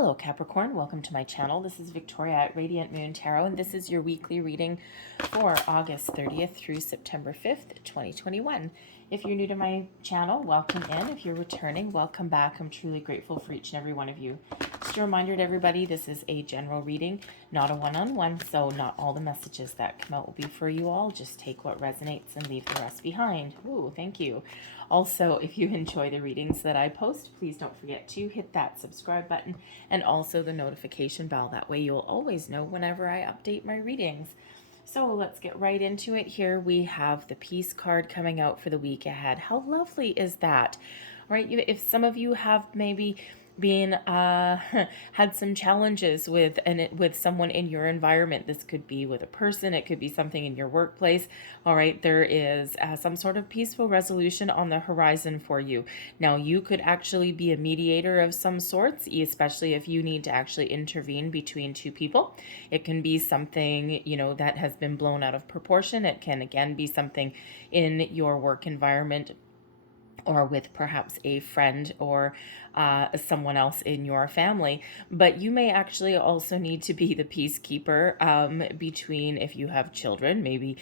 Hello Capricorn, welcome to my channel. This is Victoria at Radiant Moon Tarot, and this is your weekly reading for August 30th through September 5th, 2021. If you're new to my channel, welcome in. If you're returning, welcome back. I'm truly grateful for each and every one of you. Just a reminder to everybody, this is a general reading, not a one-on-one, so not all the messages that come out will be for you all. Just take what resonates and leave the rest behind. Ooh, thank you. Also, if you enjoy the readings that I post, please don't forget to hit that subscribe button and also the notification bell. That way you'll always know whenever I update my readings. So let's get right into it. Here we have the Peace card coming out for the week ahead. How lovely is that? All right, if some of you have maybe been had some challenges with someone in your environment, this could be with a person, it could be something in your workplace. All right, there is some sort of peaceful resolution on the horizon for you. Now you could actually be a mediator of some sorts, especially if you need to actually intervene between two people. It can be something, you know, that has been blown out of proportion. It can again be something in your work environment or with perhaps a friend or someone else in your family. But you may actually also need to be the peacekeeper between, if you have children, maybe,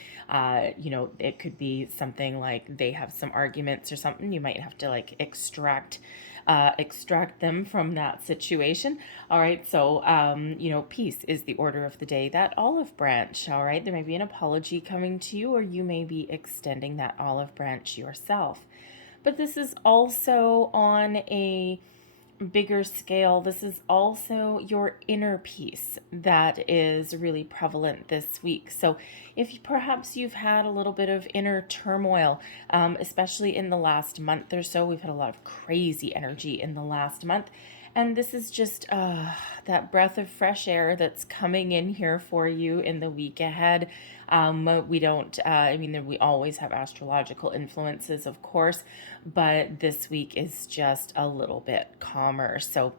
you know, it could be something like they have some arguments or something. You might have to like extract them from that situation. All right, so you know, peace is the order of the day. That olive branch, all right, there may be an apology coming to you, or you may be extending that olive branch yourself. But this is also on a bigger scale. This is also your inner peace that is really prevalent this week. So if perhaps you've had a little bit of inner turmoil, especially in the last month or so, we've had a lot of crazy energy in the last month. And this is just that breath of fresh air that's coming in here for you in the week ahead. We don't, I mean, we always have astrological influences, of course, but this week is just a little bit calmer. So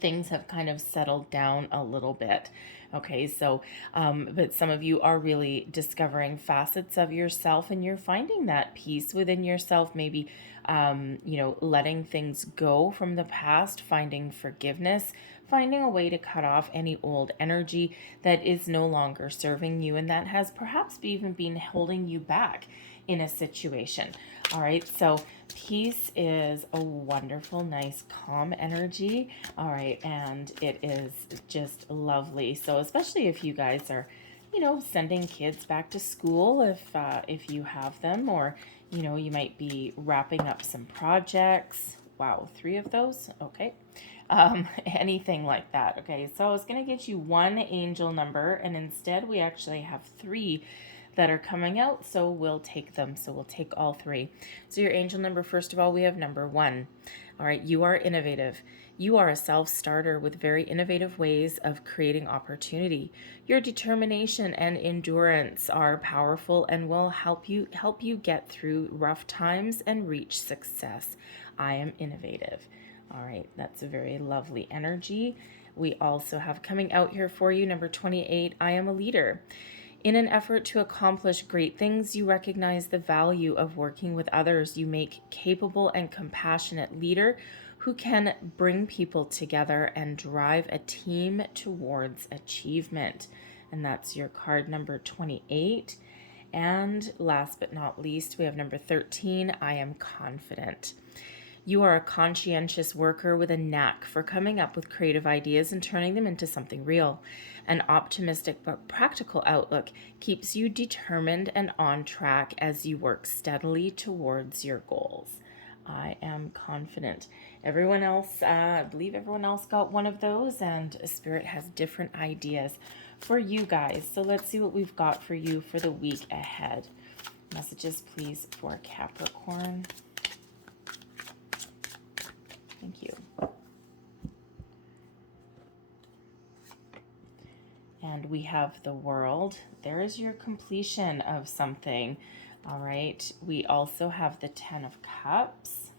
things have kind of settled down a little bit. Okay, so, but some of you are really discovering facets of yourself, and you're finding that peace within yourself, maybe, you know, letting things go from the past, finding forgiveness, finding a way to cut off any old energy that is no longer serving you and that has perhaps even been holding you back in a situation. All right, so peace is a wonderful, nice, calm energy. All right, and it is just lovely. So especially if you guys are, you know, sending kids back to school, if you have them, or, you know, you might be wrapping up some projects. Wow, 3 of those. Okay. Anything like that. Okay, so I was going to get you one angel number, and instead we actually have 3 that are coming out, so we'll take them. So we'll take all 3. So your angel number, first of all, we have number 1. All right, you are innovative. You are a self-starter with very innovative ways of creating opportunity. Your determination and endurance are powerful and will help you get through rough times and reach success. I am innovative. All right, that's a very lovely energy. We also have coming out here for you, number 28, I am a leader. In an effort to accomplish great things, you recognize the value of working with others. You make capable and compassionate leader who can bring people together and drive a team towards achievement. And that's your card number 28. And last but not least, we have number 13, I am confident. You are a conscientious worker with a knack for coming up with creative ideas and turning them into something real. An optimistic but practical outlook keeps you determined and on track as you work steadily towards your goals. I am confident. Everyone else, I believe everyone else got one of those, and Spirit has different ideas for you guys. So let's see what we've got for you for the week ahead. Messages, please, for Capricorn. Thank you. And we have the World. There is your completion of something. All right. We also have the 10 of Cups.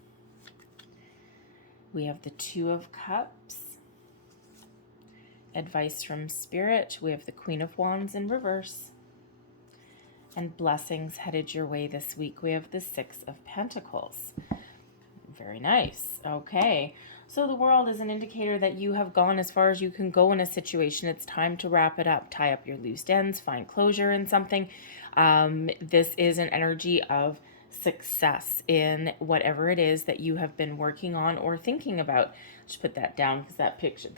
We have the 2 of Cups. Advice from Spirit. We have the Queen of Wands in reverse. And blessings headed your way this week. We have the 6 of Pentacles. Very nice. Okay. So the world is an indicator that you have gone as far as you can go in a situation. It's time to wrap it up, tie up your loose ends, find closure in something. This is an energy of success in whatever it is that you have been working on or thinking about. Just put that down because that picture,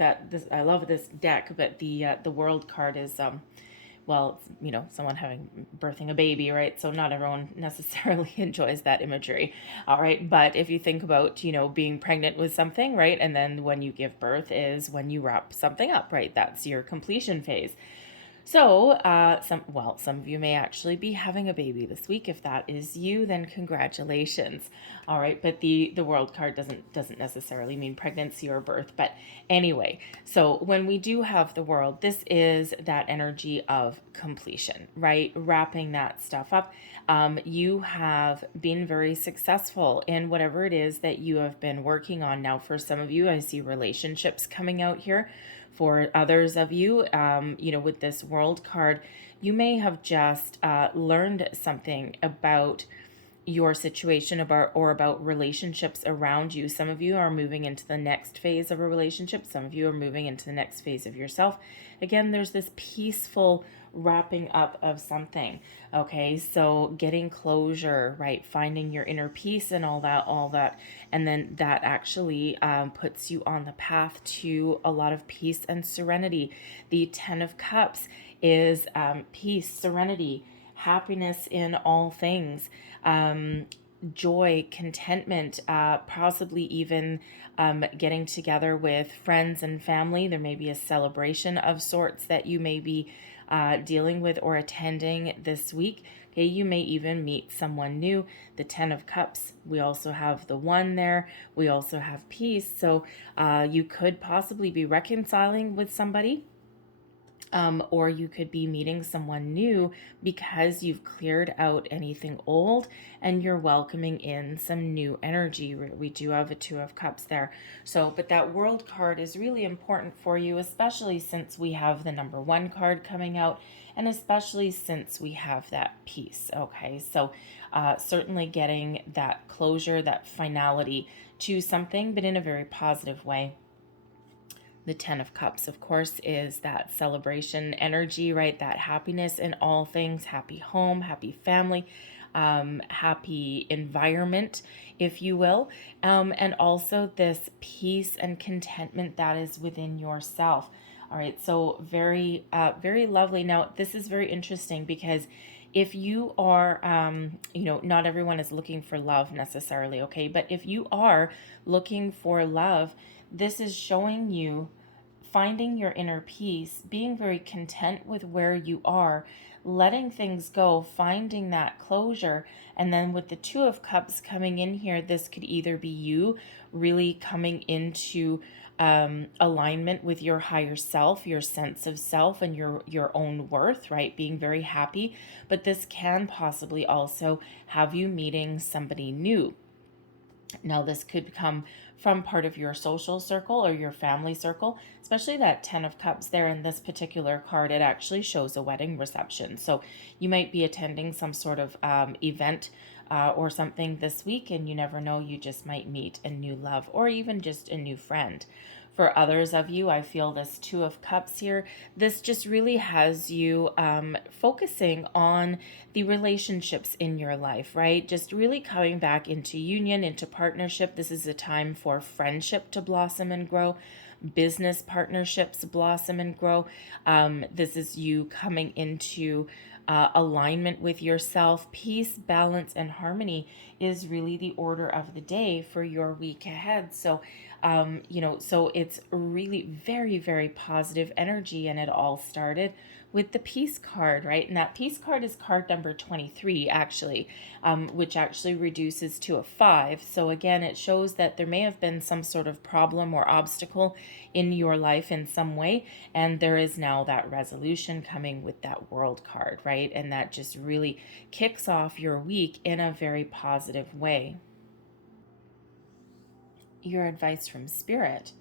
I love this deck, but the World card is well, someone birthing a baby, right? So not everyone necessarily enjoys that imagery. All right. But if you think about, being pregnant with something, right? And then when you give birth is when you wrap something up, right? That's your completion phase. So, some of you may actually be having a baby this week. If that is you, then congratulations. All right, but the world card doesn't necessarily mean pregnancy or birth. But anyway, so when we do have the world, this is that energy of completion, right? Wrapping that stuff up. You have been very successful in whatever it is that you have been working on. Now, for some of you, I see relationships coming out here. For others of you, with this world card, you may have just learned something about your situation about relationships around you. Some of you are moving into the next phase of a relationship. Some of you are moving into the next phase of yourself. Again, there's this peaceful wrapping up of something. Okay, so getting closure, right? Finding your inner peace and all that. And then that actually puts you on the path to a lot of peace and serenity. The 10 of Cups is peace, serenity, happiness in all things, joy, contentment, possibly even getting together with friends and family. There may be a celebration of sorts that you may be dealing with or attending this week. Okay, you may even meet someone new. The 10 of Cups, we also have the 1 there. We also have peace. So you could possibly be reconciling with somebody. Or you could be meeting someone new because you've cleared out anything old and you're welcoming in some new energy. We do have a 2 of Cups there. So, but that World card is really important for you, especially since we have the number 1 card coming out, and especially since we have that peace. Okay, so certainly getting that closure, that finality to something, but in a very positive way. The 10 of Cups, of course, is that celebration energy, right? That happiness in all things, happy home, happy family, happy environment, if you will. And also this peace and contentment that is within yourself. All right, so very, very lovely. Now, this is very interesting because if you are, not everyone is looking for love necessarily, okay? But if you are looking for love, this is showing you finding your inner peace, being very content with where you are, letting things go, finding that closure. And then with the 2 of Cups coming in here, this could either be you really coming into alignment with your higher self, your sense of self, and your own worth, right? Being very happy. But this can possibly also have you meeting somebody new. Now, this could come from part of your social circle or your family circle, especially that 10 of Cups there in this particular card. It actually shows a wedding reception. So you might be attending some sort of event or something this week, and you never know, you just might meet a new love or even just a new friend. For others of you, I feel this 2 of Cups here. This just really has you focusing on the relationships in your life, right? Just really coming back into union, into partnership. This is a time for friendship to blossom and grow. Business partnerships blossom and grow. This is you coming into alignment with yourself. Peace, balance, and harmony is really the order of the day for your week ahead. So, so it's really very, very positive energy, and it all started with the peace card, right? And that peace card is card number 23, actually, which actually reduces to a 5. So again, it shows that there may have been some sort of problem or obstacle in your life in some way, and there is now that resolution coming with that World card, right? And that just really kicks off your week in a very positive way. Your advice from Spirit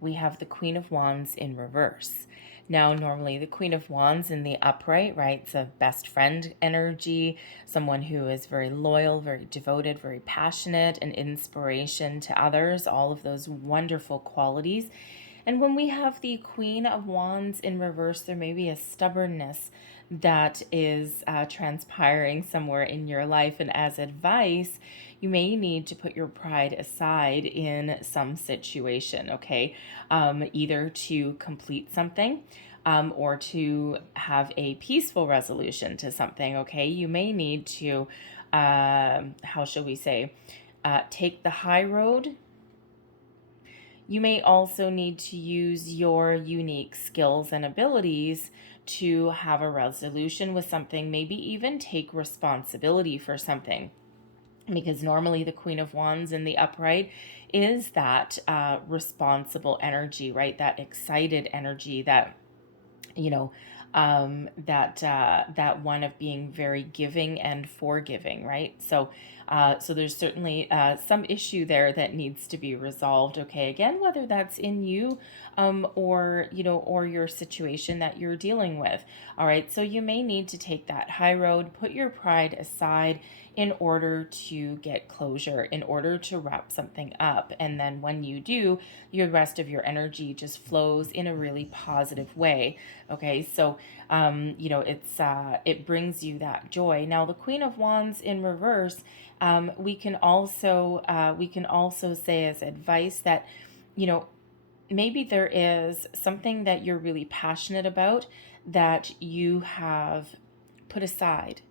we have the Queen of Wands in reverse. Now, normally the Queen of Wands in the upright, right? It's a best friend energy, someone who is very loyal, very devoted, very passionate, an inspiration to others, all of those wonderful qualities. And when we have the Queen of Wands in reverse, there may be a stubbornness that is transpiring somewhere in your life. And as advice, you may need to put your pride aside in some situation, okay? Either to complete something or to have a peaceful resolution to something, okay? You may need to, how shall we say, take the high road. You may also need to use your unique skills and abilities to have a resolution with something, maybe even take responsibility for something. Because normally the Queen of Wands in the upright is that responsible energy, right? That excited energy, that that one of being very giving and forgiving, right? So there's certainly some issue there that needs to be resolved. Okay, again, whether that's in you, or or your situation that you're dealing with. All right, so you may need to take that high road, put your pride aside in order to get closure, in order to wrap something up. And then when you do, the rest of your energy just flows in a really positive way. Okay, so it brings you that joy. Now, the Queen of Wands in reverse, we can also say as advice that maybe there is something that you're really passionate about that you have put aside,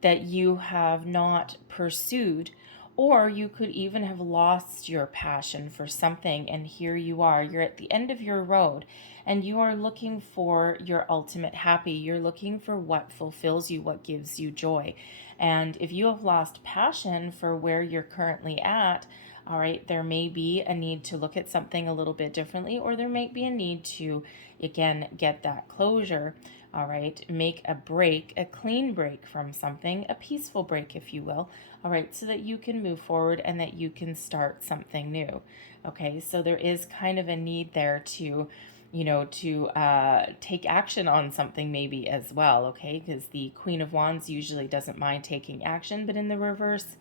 that you have not pursued, or you could even have lost your passion for something, and here you are, you're at the end of your road, and you are looking for your ultimate happy. You're looking for what fulfills you, what gives you joy. And if you have lost passion for where you're currently at, all right, there may be a need to look at something a little bit differently, or there may be a need to, again, get that closure. All right, make a break, a clean break from something, a peaceful break, if you will. All right, so that you can move forward and that you can start something new. Okay, so there is kind of a need there to take action on something maybe as well, okay? Because the Queen of Wands usually doesn't mind taking action, but in the reverse,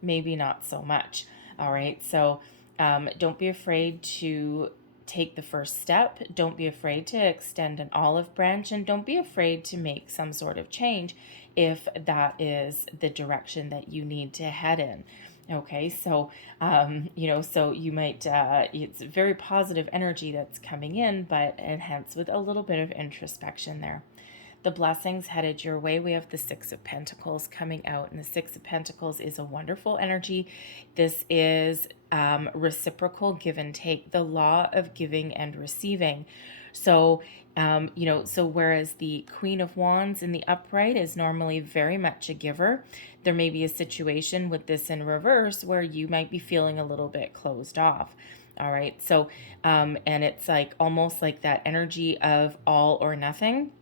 maybe not so much. All right, so don't be afraid to take the first step. Don't be afraid to extend an olive branch, and don't be afraid to make some sort of change if that is the direction that you need to head in. Okay, so so you might it's very positive energy that's coming in, but enhanced with a little bit of introspection there. The blessings headed your way. We have the Six of Pentacles coming out, and the Six of Pentacles is a wonderful energy. This is reciprocal give and take, the law of giving and receiving. So, so whereas the Queen of Wands in the upright is normally very much a giver, there may be a situation with this in reverse where you might be feeling a little bit closed off. All right. So, and it's like almost like that energy of all or nothing.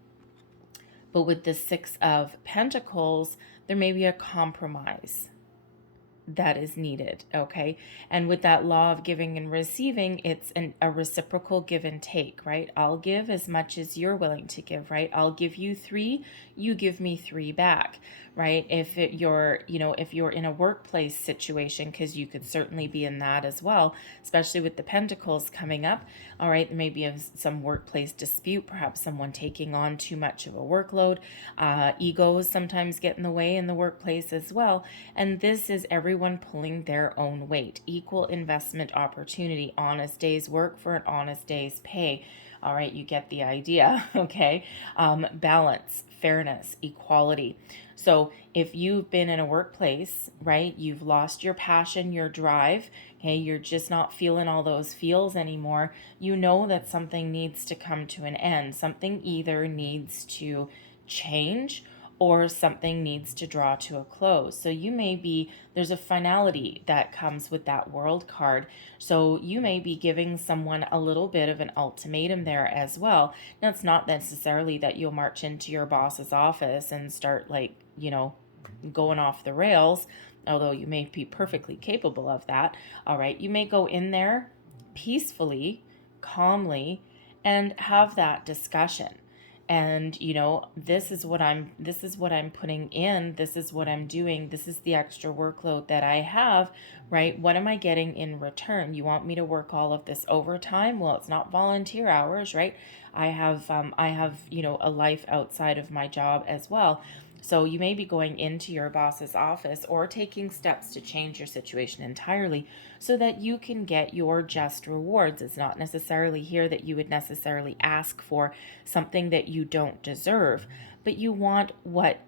But with the Six of Pentacles, there may be a compromise that is needed, okay? And with that law of giving and receiving, it's a reciprocal give and take, right? I'll give as much as you're willing to give, right? I'll give you 3, you give me 3 back, right? If you're in a workplace situation, because you could certainly be in that as well, especially with the Pentacles coming up, all right, there may be some workplace dispute, perhaps someone taking on too much of a workload. Egos sometimes get in the way in the workplace as well, and this is everyone pulling their own weight. Equal investment opportunity, honest day's work for an honest day's pay. All right, you get the idea, okay? Balance, fairness, equality. So if you've been in a workplace, right, you've lost your passion, your drive, okay, you're just not feeling all those feels anymore, you know that something needs to come to an end. Something either needs to change or something needs to draw to a close. So there's a finality that comes with that World card. So you may be giving someone a little bit of an ultimatum there as well. Now, it's not necessarily that you'll march into your boss's office and start going off the rails, although you may be perfectly capable of that. All right, you may go in there peacefully, calmly and have that discussion. And this is what I'm putting in, this is what I'm doing, this is the extra workload that I have, right? What am I getting in return? You want me to work all of this overtime? Well, it's not volunteer hours, right? I have a life outside of my job as well. So you may be going into your boss's office or taking steps to change your situation entirely so that you can get your just rewards. It's not necessarily here that you would necessarily ask for something that you don't deserve, but you want what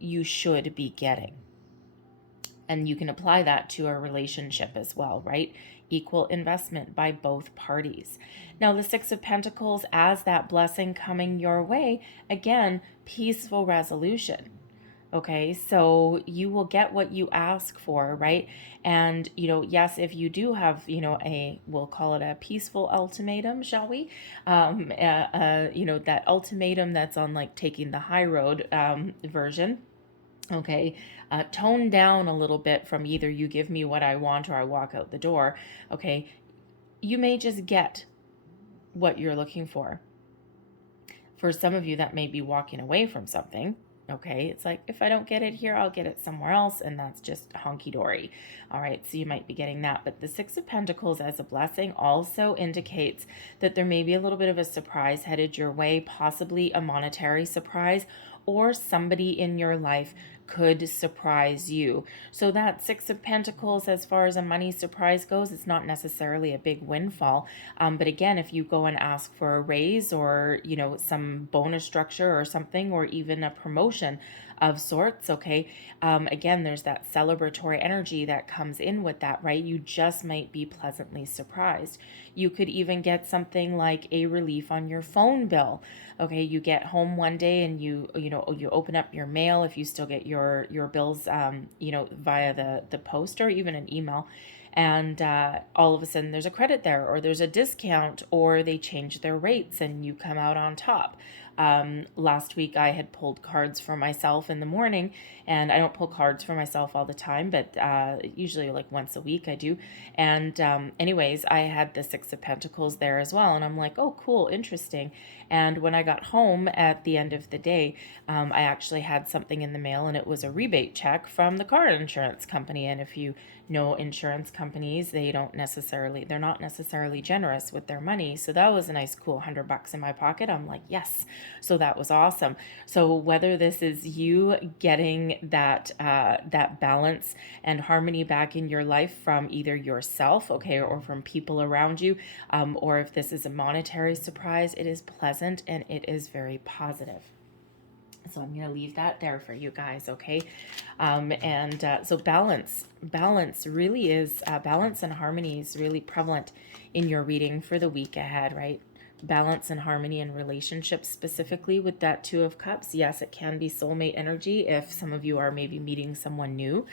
you should be getting. And you can apply that to a relationship as well, right? Equal investment by both parties. Now, the Six of Pentacles as that blessing coming your way, again, peaceful resolution. Okay, so you will get what you ask for, right? And, yes, if you do have, we'll call it a peaceful ultimatum, shall we? That ultimatum that's on like taking the high road version. Okay, tone down a little bit from either you give me what I want or I walk out the door. Okay, you may just get what you're looking for. For some of you, that may be walking away from something. Okay, it's like, if I don't get it here, I'll get it somewhere else, and that's just honky-dory. All right, so you might be getting that. But the Six of Pentacles as a blessing also indicates that there may be a little bit of a surprise headed your way, possibly a monetary surprise, or somebody in your life could surprise you. So that Six of Pentacles, as far as a money surprise goes, it's not necessarily a big windfall. But again, if you go and ask for a raise or, some bonus structure or something, or even a promotion of sorts, okay, again, there's that celebratory energy that comes in with that, right? You just might be pleasantly surprised. You could even get something like a relief on your phone bill. Okay, you get home one day and you open up your mail, if you still get your bills via the post or even an email, and all of a sudden there's a credit there, or there's a discount, or they change their rates and you come out on top. Last week I had pulled cards for myself in the morning, and I don't pull cards for myself all the time, but usually like once a week I do. And anyways, I had the Six of Pentacles there as well, and I'm like, oh, cool, interesting. And when I got home at the end of the day, I actually had something in the mail, and it was a rebate check from the car insurance company. And if you know insurance companies, they're not necessarily generous with their money. So that was a nice, cool $100 in my pocket. I'm like, yes. So that was awesome. So whether this is you getting that balance and harmony back in your life from either yourself, okay, or from people around you, or if this is a monetary surprise, it is pleasant and it is very positive. So I'm going to leave that there for you guys, okay? So balance really is, balance and harmony is really prevalent in your reading for the week ahead, right? Balance and harmony in relationships, specifically with that Two of Cups. Yes, it can be soulmate energy if some of you are maybe meeting someone new.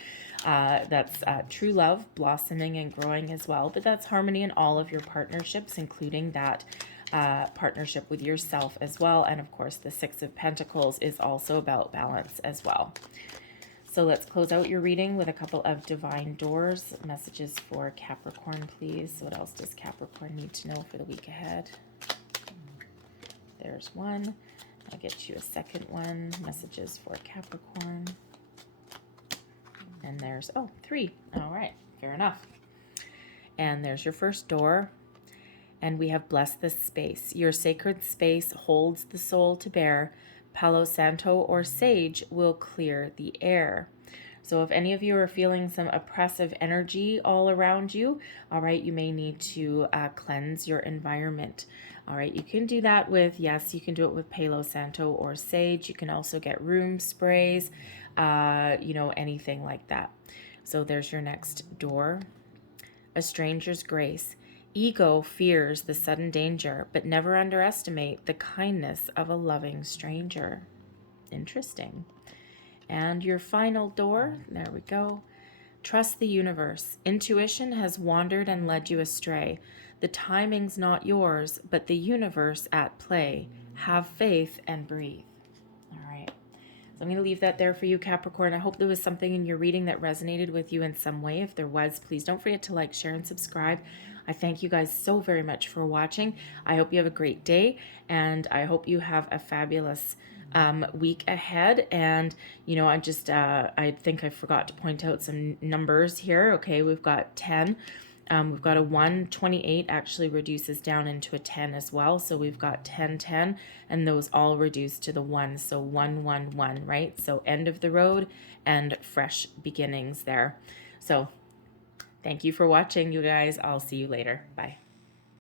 That's true love blossoming and growing as well. But that's harmony in all of your partnerships, including that partnership with yourself as well. And of course, the Six of Pentacles is also about balance as well. So let's close out your reading with a couple of divine doors. Messages for Capricorn, please. What else does Capricorn need to know for the week ahead? There's one. I'll get you a second one. Messages for Capricorn. And there's, three. All right, fair enough. And there's your first door. And we have blessed this space. Your sacred space holds the soul to bear. Palo Santo or sage will clear the air. So if any of you are feeling some oppressive energy all around you, all right, you may need to cleanse your environment. All right, you can do that with, you can do it with Palo Santo or sage. You can also get room sprays, anything like that. So there's your next door. A stranger's grace. Ego fears the sudden danger, but never underestimate the kindness of a loving stranger. Interesting. And your final door, there we go. Trust the universe. Intuition has wandered and led you astray. The timing's not yours, but the universe at play. Have faith and breathe. All right. So I'm going to leave that there for you, Capricorn. I hope there was something in your reading that resonated with you in some way. If there was, please don't forget to like, share, and subscribe. I thank you guys so very much for watching. I hope you have a great day, and I hope you have a fabulous week ahead. And I think I forgot to point out some numbers here. Okay, we've got 10. We've got a 1, 28 actually reduces down into a 10 as well. So we've got 10, 10, and those all reduce to the 1. So 1, 1, 1, right? So end of the road and fresh beginnings there. So thank you for watching, you guys. I'll see you later. Bye.